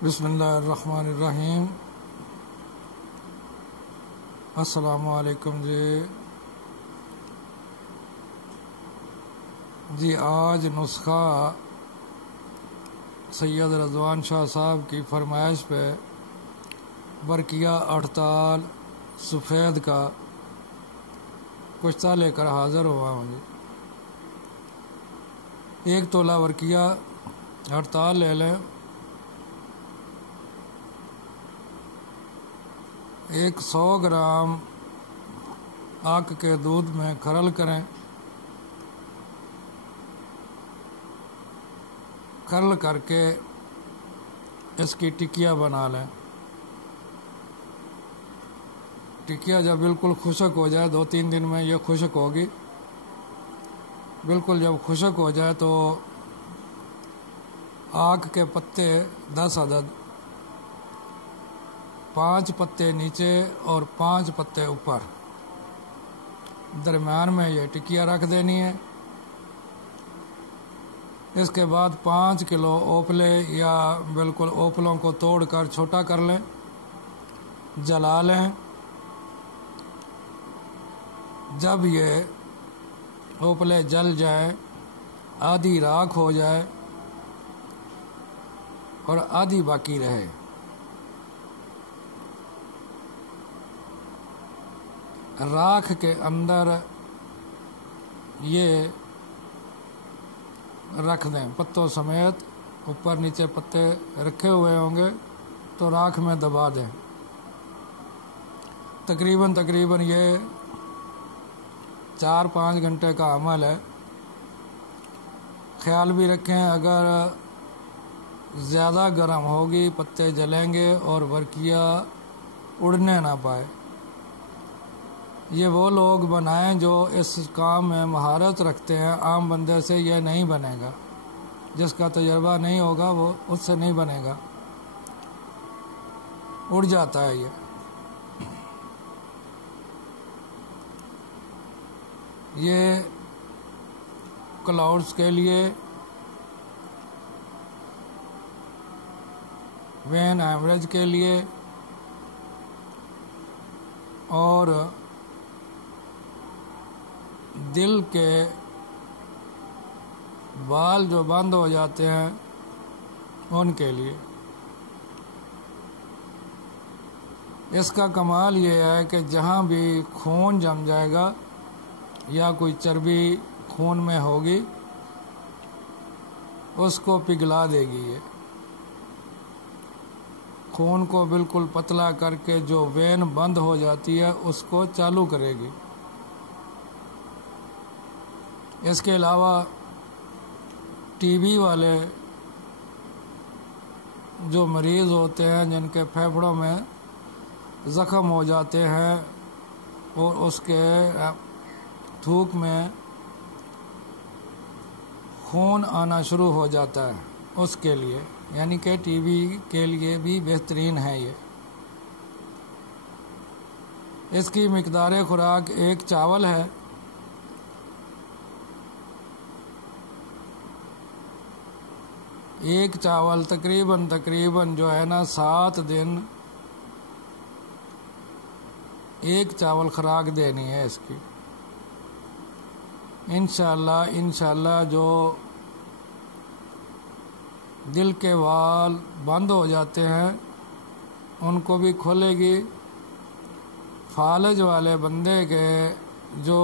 بسم اللہ الرحمن الرحیم۔ السلام علیکم جی آج نسخہ سید رضوان شاہ صاحب کی فرمائش پہ برقیہ ہڑتال سفید کا کشتہ لے کر حاضر ہوا ہوں جی۔ 1 تولہ برقیہ ہڑتال لے لیں، 100 گرام آک کے دودھ میں کھرل کریں، کھرل کر کے اس کی ٹکیا بنا لیں۔ ٹکیا جب بالکل خشک ہو جائے، 2-3 دن میں یہ خشک ہوگی، بالکل جب خشک ہو جائے تو آک کے پتے 10 عدد، 5 پتے نیچے اور 5 پتے اوپر، درمیان میں یہ ٹکیا رکھ دینی ہے۔ اس کے بعد 5 کلو اوپلے یا بالکل اوپلوں کو توڑ کر چھوٹا کر لیں، جلا لیں۔ جب یہ اوپلے جل جائیں، آدھی راکھ ہو جائے اور آدھی باقی رہے، راکھ کے اندر یہ رکھ دیں پتوں سمیت، اوپر نیچے پتے رکھے ہوئے ہوں گے تو راکھ میں دبا دیں۔ تقریباً یہ 4-5 گھنٹے کا عمل ہے۔ خیال بھی رکھیں اگر زیادہ گرم ہوگی پتے جلیں گے اور برقیہ اڑنے نہ پائے۔ یہ وہ لوگ بنائیں جو اس کام میں مہارت رکھتے ہیں، عام بندے سے یہ نہیں بنے گا، جس کا تجربہ نہیں ہوگا وہ اس سے نہیں بنے گا، اڑ جاتا ہے یہ کلاؤڈز کے لیے، وین ایوریج کے لیے اور دل کے بال جو بند ہو جاتے ہیں ان کے لیے۔ اس کا کمال یہ ہے کہ جہاں بھی خون جم جائے گا یا کوئی چربی خون میں ہوگی اس کو پگھلا دے گی، یہ خون کو بالکل پتلا کر کے جو وین بند ہو جاتی ہے اس کو چالو کرے گی۔ اس کے علاوہ ٹی بی والے جو مریض ہوتے ہیں جن کے پھیپھڑوں میں زخم ہو جاتے ہیں اور اس کے تھوک میں خون آنا شروع ہو جاتا ہے، اس کے لیے یعنی کہ ٹی بی کے لیے بھی بہترین ہے یہ۔ اس کی مقدار خوراک 1 چاول ہے، ایک چاول تقریباً جو ہے نا 7 دن 1 چاول خوراک دینی ہے اس کی۔ انشاءاللہ جو دل کے وال بند ہو جاتے ہیں ان کو بھی کھولے گی۔ فالج والے بندے کے جو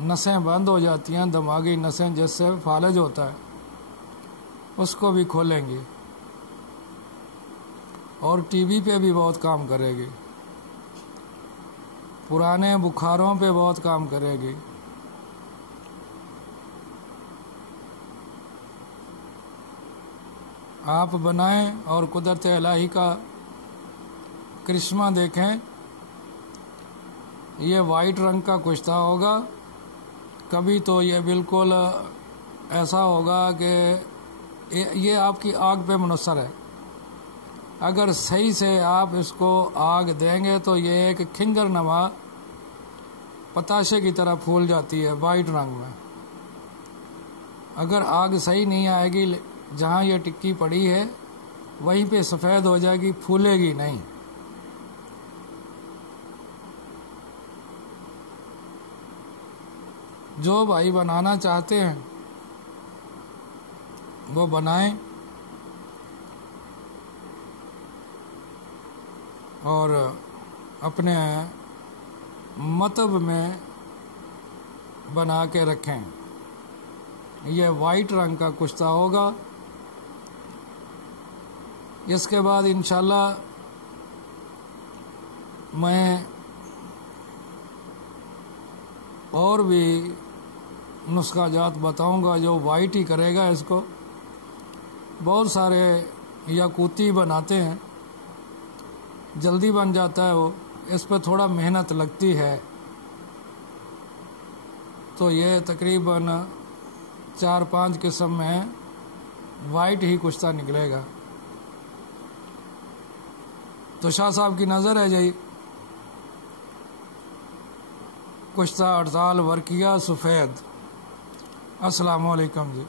نسیں بند ہو جاتی ہیں، دماغی نسیں جس سے فالج ہوتا ہے، اس کو بھی کھولیں گی اور ٹی بی پہ بھی بہت کام کرے گی، پرانے بخاروں پہ بہت کام کرے گی۔ آپ بنائیں اور قدرت الہی کا کرشمہ دیکھیں۔ یہ وائٹ رنگ کا کشتہ ہوگا، کبھی تو یہ بالکل ایسا ہوگا کہ یہ آپ کی آگ پہ منحصر ہے۔ اگر صحیح سے آپ اس کو آگ دیں گے تو یہ ایک کھنجر نما پتاشے کی طرح پھول جاتی ہے وائٹ رنگ میں۔ اگر آگ صحیح نہیں آئے گی، جہاں یہ ٹکی پڑی ہے وہیں پہ سفید ہو جائے گی، پھولے گی نہیں۔ جو بھائی بنانا چاہتے ہیں وہ بنائیں، اور اپنے مطب میں بنا کے رکھیں۔ یہ وائٹ رنگ کا کشتہ ہوگا۔ اس کے بعد انشاءاللہ میں اور بھی نسخہ جات بتاؤں گا جو وائٹ ہی کرے گا اس کو۔ بہت سارے یاقوتی بناتے ہیں، جلدی بن جاتا ہے وہ، اس پہ تھوڑا محنت لگتی ہے۔ تو یہ تقریباً 4-5 قسم میں وائٹ ہی کشتہ نکلے گا۔ تو شاہ صاحب کی نظر ہے جی کشتہ اڑتال ورقیہ سفید۔ السلام علیکم جی۔